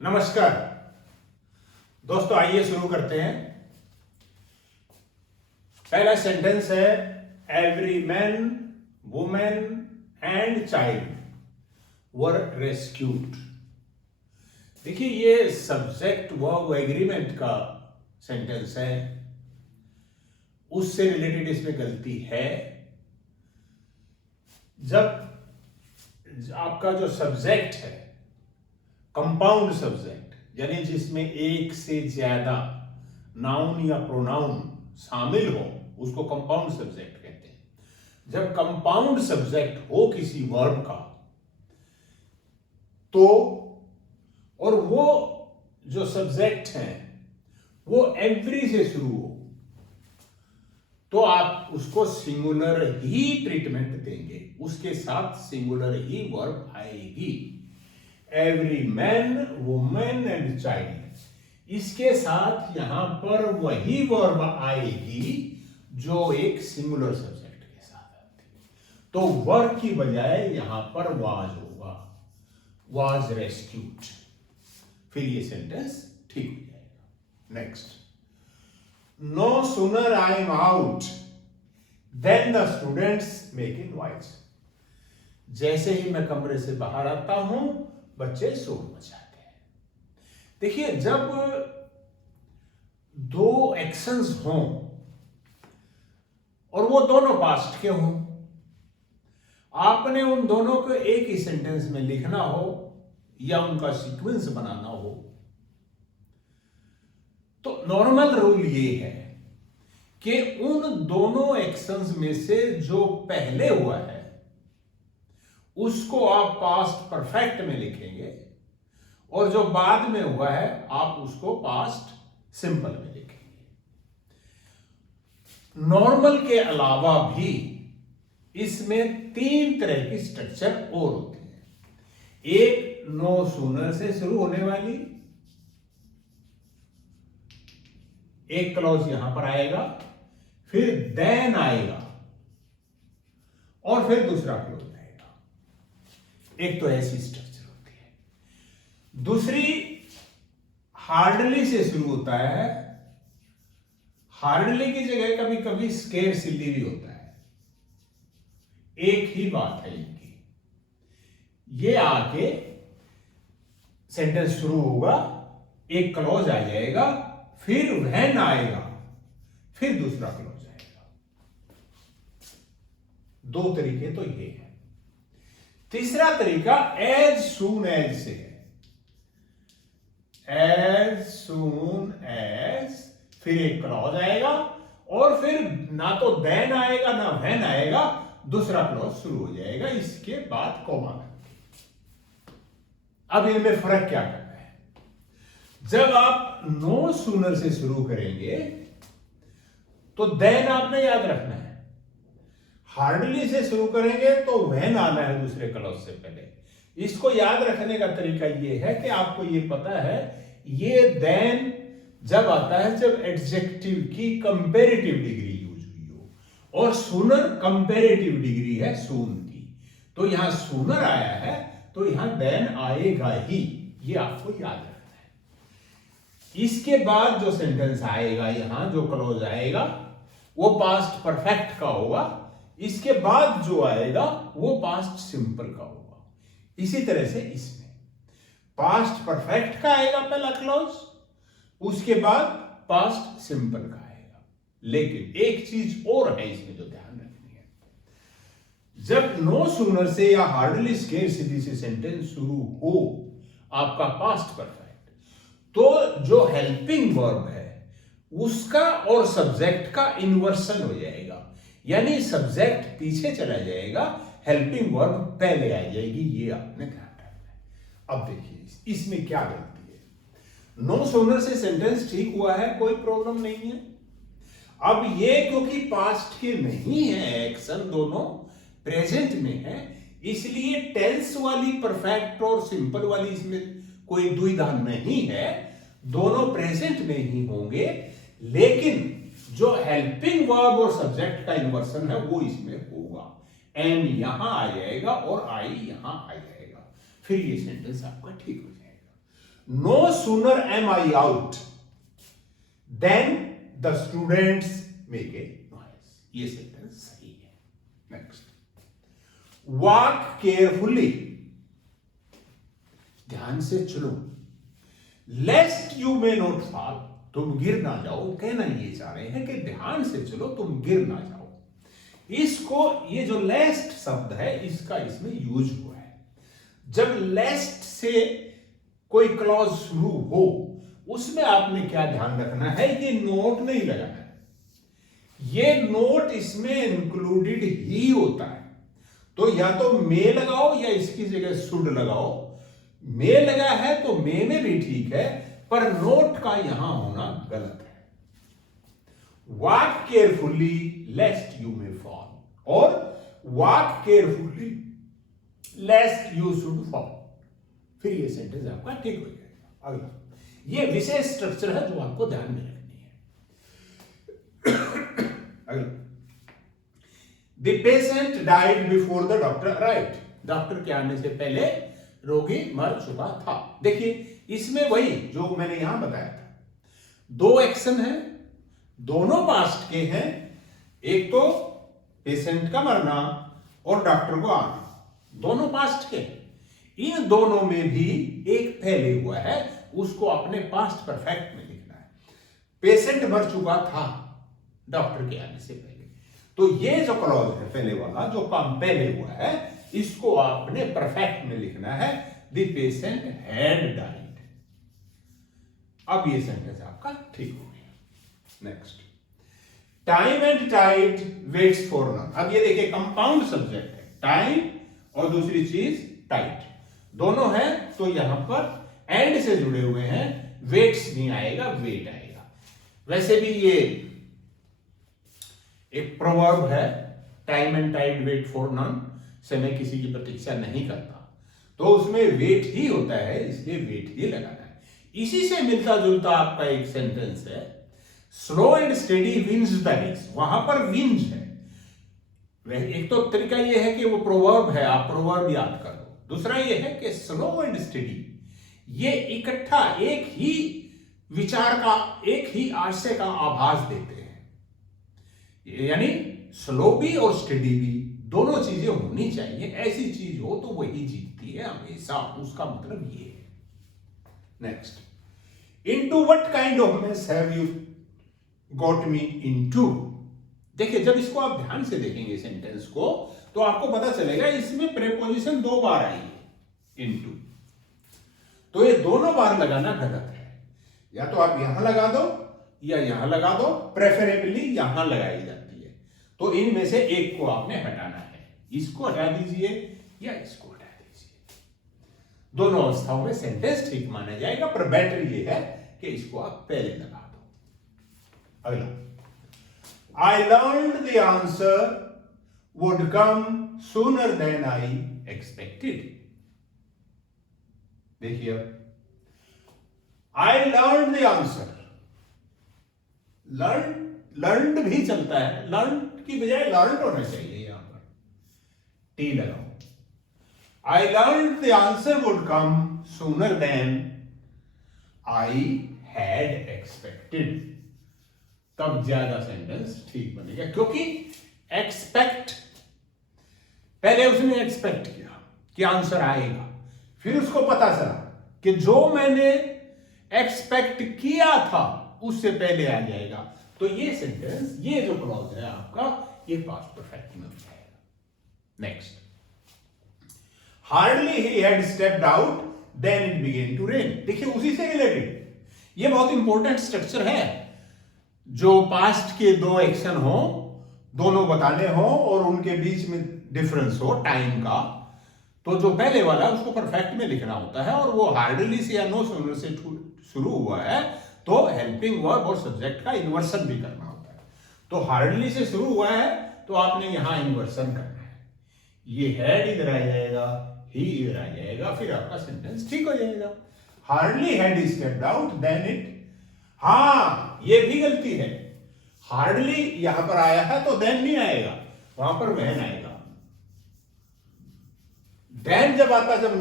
नमस्कार दोस्तों, आइए शुरू करते हैं। पहला सेंटेंस है every man women and child were rescued. देखिए, ये सब्जेक्ट वर्ब एग्रीमेंट का सेंटेंस है, उससे रिलेटेड इसमें गलती है। जब आपका जो सब्जेक्ट है कंपाउंड सब्जेक्ट, यानी जिसमें एक से ज्यादा नाउन या प्रोनाउन शामिल हो, उसको कंपाउंड सब्जेक्ट कहते हैं। जब कंपाउंड सब्जेक्ट हो किसी वर्ब का, तो और वो जो सब्जेक्ट है वो एवरी से शुरू हो, तो आप उसको सिंगुलर ही ट्रीटमेंट देंगे, उसके साथ सिंगुलर ही वर्ब आएगी। Every man women and child, इसके साथ यहां पर वही वर्ब आएगी जो एक सिंगुलर सब्जेक्ट के साथ आती है। तो वर्ब की बजाय यहां पर वाज होगा, वाज रेस्क्यूड। फिर ये सेंटेंस ठीक हो जाएगा। Next, no sooner I am out than the students make in voice. जैसे ही मैं कमरे से बाहर आता हूं, बच्चे शोर मचाते हैं। देखिए, जब दो एक्शंस हों और वो दोनों पास्ट के हों, आपने उन दोनों को एक ही सेंटेंस में लिखना हो या उनका सीक्वेंस बनाना हो, तो नॉर्मल रूल ये है कि उन दोनों एक्शंस में से जो पहले हुआ है उसको आप पास्ट परफेक्ट में लिखेंगे, और जो बाद में हुआ है आप उसको पास्ट सिंपल में लिखेंगे। नॉर्मल के अलावा भी इसमें तीन तरह की स्ट्रक्चर और होती है। एक, नो सूनर से शुरू होने वाली, एक क्लॉज यहां पर आएगा, फिर देन आएगा, और फिर दूसरा क्लॉज आएगा। एक तो ऐसी स्ट्रक्चर होती है। दूसरी, हार्डली से शुरू होता है। हार्डली की जगह कभी कभी स्केर्सली भी होता है। एक ही बात है इनकी। ये आके सेंटेंस शुरू होगा, एक क्लॉज आ जाएगा, फिर व्हेन आएगा, फिर दूसरा क्लॉज आएगा। दो तरीके तो ये है। तीसरा तरीका एज सून एज से है। एज सून एज, फिर एक क्लॉज आएगा, और फिर ना तो देन आएगा ना व्हेन आएगा, दूसरा क्लॉज शुरू हो जाएगा, इसके बाद कॉमा। अब इनमें फर्क क्या करना है? जब आप नो सूनर से शुरू करेंगे तो देन आपने याद रखना है। हार्डली से शुरू करेंगे तो व्हेन आना है दूसरे क्लॉज से पहले। इसको याद रखने का तरीका यह है कि आपको यह पता है, ये देन जब आता है जब एडजेक्टिव की कंपैरेटिव डिग्री यूज हुई हो, और सूनर कंपैरेटिव डिग्री है सून की। तो यहां सूनर आया है तो यहां देन आएगा ही, ये आपको याद रखना है। इसके बाद जो सेंटेंस आएगा, यहां जो क्लॉज आएगा वो पास्ट परफेक्ट का होगा, इसके बाद जो आएगा वो पास्ट सिंपल का होगा। इसी तरह से इसमें पास्ट परफेक्ट का आएगा पहला क्लॉज, उसके बाद पास्ट सिंपल का आएगा। लेकिन एक चीज और है इसमें जो ध्यान रखनी है, जब नो सूनर से या हार्डली स्केर्सली से सेंटेंस शुरू हो आपका पास्ट परफेक्ट, तो जो हेल्पिंग वर्ब है उसका और सब्जेक्ट का इन्वर्सन हो जाएगा, यानी सब्जेक्ट पीछे चला जाएगा, हेल्पिंग वर्ब पहले आ जाएगी। ये आपने ध्यान रखना है। अब देखिए इसमें क्या गलती है। नो सूनर से सेंटेंस ठीक हुआ है, कोई प्रॉब्लम नहीं है। अब ये क्योंकि पास्ट के नहीं है, एक्शन दोनों प्रेजेंट में है, इसलिए टेंस वाली परफेक्ट और सिंपल वाली इसमें कोई दुविधा नहीं है, दोनों प्रेजेंट में ही होंगे। लेकिन जो हेल्पिंग वर्ब और सब्जेक्ट का इन्वर्सन है वो इसमें होगा। एम यहां आ जाएगा और आई यहां आ जाएगा, फिर ये सेंटेंस आपका ठीक हो जाएगा। No sooner am I out than the students make a noise. ये सेंटेंस सही है। नेक्स्ट, वॉक केयरफुली, ध्यान से चलो। Lest you may not fall, तुम गिर ना जाओ। कहना ये चाह रहे हैं कि ध्यान से चलो, तुम गिर ना जाओ। इसको, ये जो लेस्ट शब्द है इसका इसमें यूज हुआ है। जब लेस्ट से कोई क्लॉज शुरू हो उसमें आपने क्या ध्यान रखना है, ये नोट नहीं लगाना है। ये नोट इसमें इंक्लूडेड ही होता है। तो या तो मे लगाओ या इसकी जगह शुड लगाओ। मे लगा है तो मे में भी ठीक है, पर नोट का यहां होना गलत है। Walk carefully lest you may fall, और walk carefully lest you should fall. फिर ये सेंटेंस आपका ठीक हो जाएगा। अगला, ये विशेष स्ट्रक्चर है जो आपको ध्यान में रखनी है। अगला, the patient died before the doctor arrived, doctor के आने से पहले रोगी मर चुका था। देखिए इसमें वही जो मैंने यहां बताया था, दो एक्शन है, दोनों पास्ट के हैं। एक तो पेशेंट का मरना और डॉक्टर को आना, दोनों पास्ट के। इन दोनों में भी एक फैले हुआ है, उसको अपने पास्ट परफेक्ट में लिखना है। पेशेंट मर चुका था डॉक्टर के आने से पहले, तो ये जो क्लॉज है पहले वाला, जो काम पहले हुआ है, इसको आपने परफेक्ट में लिखना है। The patient had died. अब ये सेंटेंस आपका ठीक हो गया। Next, time and tide waits for none. अब ये देखिए कंपाउंड सब्जेक्ट है, टाइम और दूसरी चीज टाइड, दोनों है। तो यहां पर एंड से जुड़े हुए हैं, वेट्स नहीं आएगा, वेट आएगा। वैसे भी ये एक प्रोवर्ब है, time and tide wait for none, समय किसी की प्रतीक्षा नहीं करता, तो उसमें वेट ही होता है, इसलिए वेट ही लगाना है। इसी से मिलता जुलता आपका एक सेंटेंस है, slow and steady wins the race. वहां पर विंस है। एक तो तरीका यह है कि वो प्रोवर्ब है, आप प्रोवर्ब याद कर दो। दूसरा यह है कि स्लो एंड स्टेडी ये इकट्ठा एक ही विचार का, एक ही आशय का आभास देते हैं। यानी स्लो भी और स्टेडी भी दोनों चीजें होनी चाहिए। ऐसी चीज हो तो वही जीतती है हमेशा, उसका मतलब ये है। Next, into what kind of mess have you got me into. देखिए जब इसको आप ध्यान से देखेंगे सेंटेंस को, तो आपको पता चलेगा इसमें प्रेपोजिशन दो बार आई है, इनटू। तो ये दोनों बार लगाना गलत है। या तो आप यहां लगा दो या यहां लगा दो, प्रेफरेबली यहां लगाई जाती है। तो इनमें से एक को आपने हटाना है, इसको हटा दीजिए या इसको हटा दीजिए। दोनों अवस्थाओं में सेंटेंस ठीक माना जाएगा, पर बेटर ये है कि इसको आप पहले लगा दो। अगला, I learned the answer would come sooner than I expected. देखिए I learned the answer. learned भी चलता है, learned की बजाय learned होना चाहिए, यहां पर टी लगाओ। I learned the answer would come sooner than I had expected. तब ज्यादा सेंटेंस ठीक बनेगा, क्योंकि एक्सपेक्ट, पहले उसने एक्सपेक्ट किया कि आंसर आएगा, फिर उसको पता चला कि जो मैंने एक्सपेक्ट किया था उससे पहले आ जाएगा। तो ये सेंटेंस, ये जो क्लॉज है आपका, ये पास्ट परफेक्ट में हो जाएगा। Next, hardly he had stepped out than it began to rain. देखिए उसी से रिलेटेड ये बहुत इंपॉर्टेंट स्ट्रक्चर है। जो पास्ट के दो एक्शन हो, दोनों बताने हो और उनके बीच में डिफरेंस हो टाइम का, तो जो पहले वाला है उसको परफेक्ट में लिखना होता है। और वो हार्डली से या नो सूनर से शुरू हुआ है, तो हेल्पिंग वर्ब और सब्जेक्ट का इन्वर्सन भी करना होता है। तो हार्डली से शुरू हुआ है तो आपने यहां इन्वर्सन करना है। ये हैड इधर आ जाएगा, ही इधर आ जाएगा, फिर आपका सेंटेंस ठीक हो जाएगा। Hardly had stepped out than it, हां ये भी गलती है, हार्डली यहां पर आया है तो देन नहीं आएगा, वहां पर वहन आएगा। देन जब आता, जब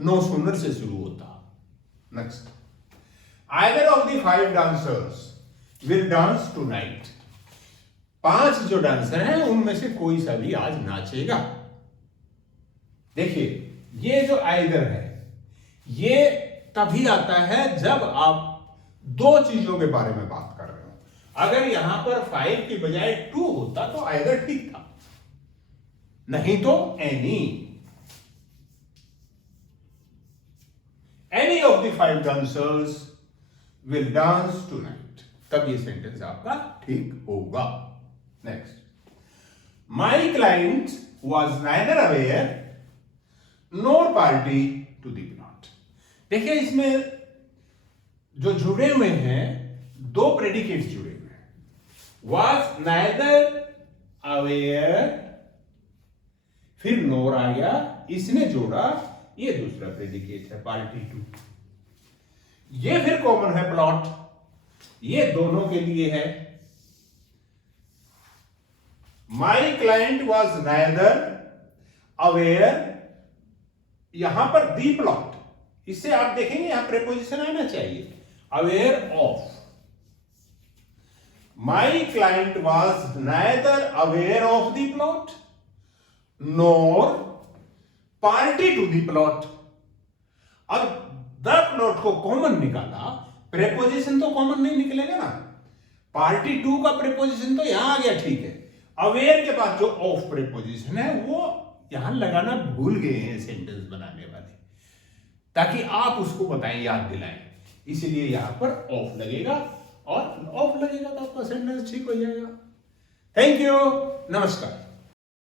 नो सूनर से शुरू होता। समझ गए? Next, 'the patient had died' ये गलती है, 'हैड डाइड' होना चाहिए यहां पर, 'टी' लगाओ। 'I learned the answer would come sooner than I expected', तब ज्यादा सेंटेंस ठीक बनेगा, क्योंकि एक्सपेक्ट, पहले उसने एक्सपेक्ट किया कि आंसर आएगा, next, either of the 5 dancers will dance tonight. 5 जो डांसर हैं उनमें से कोई सा भी आज नाचेगा। देखिए, ये जो आइदर है ये तभी आता है जब आप 2 चीजों के बारे में बात कर रहे हो। अगर यहां पर 5 की बजाय 2 होता तो आइदर ठीक था, नहीं तो any of the 5 dancers will dance tonight, तब ये सेंटेंस आपका ठीक होगा। Next, my client was neither aware nor party to the plot. देखिए, इसमें जो जुड़े हुए हैं 2 प्रेडिकेट्स जुड़े हुए हैं, वॉज नाइदर अवेयर, फिर नोर आ गया, इसने जोड़ा, ये दूसरा प्रेडिकेट है पार्टी टू, ये फिर कॉमन है प्लॉट, ये दोनों के लिए है। माई क्लाइंट वॉज नाइदर अवेयर, यहां पर दी प्लॉट, इससे आप देखेंगे यहां प्रेपोजिशन आना चाहिए, aware of. My client was neither aware of the plot nor party to the plot. अब द प्लॉट को कॉमन निकाला, प्रेपोजिशन तो कॉमन नहीं निकलेगा ना, पार्टी टू का प्रेपोजिशन तो यहां आ गया, ठीक है। अवेयर के बाद जो ऑफ प्रेपोजिशन है वो यहां लगाना भूल गए हैं सेंटेंस बनाने वाले, ताकि आप उसको बताएं, याद दिलाएं, इसलिए यहां पर ऑफ लगेगा, और ऑफ लगेगा तो आपका सेंटेंस ठीक हो जाएगा। थैंक यू, नमस्कार।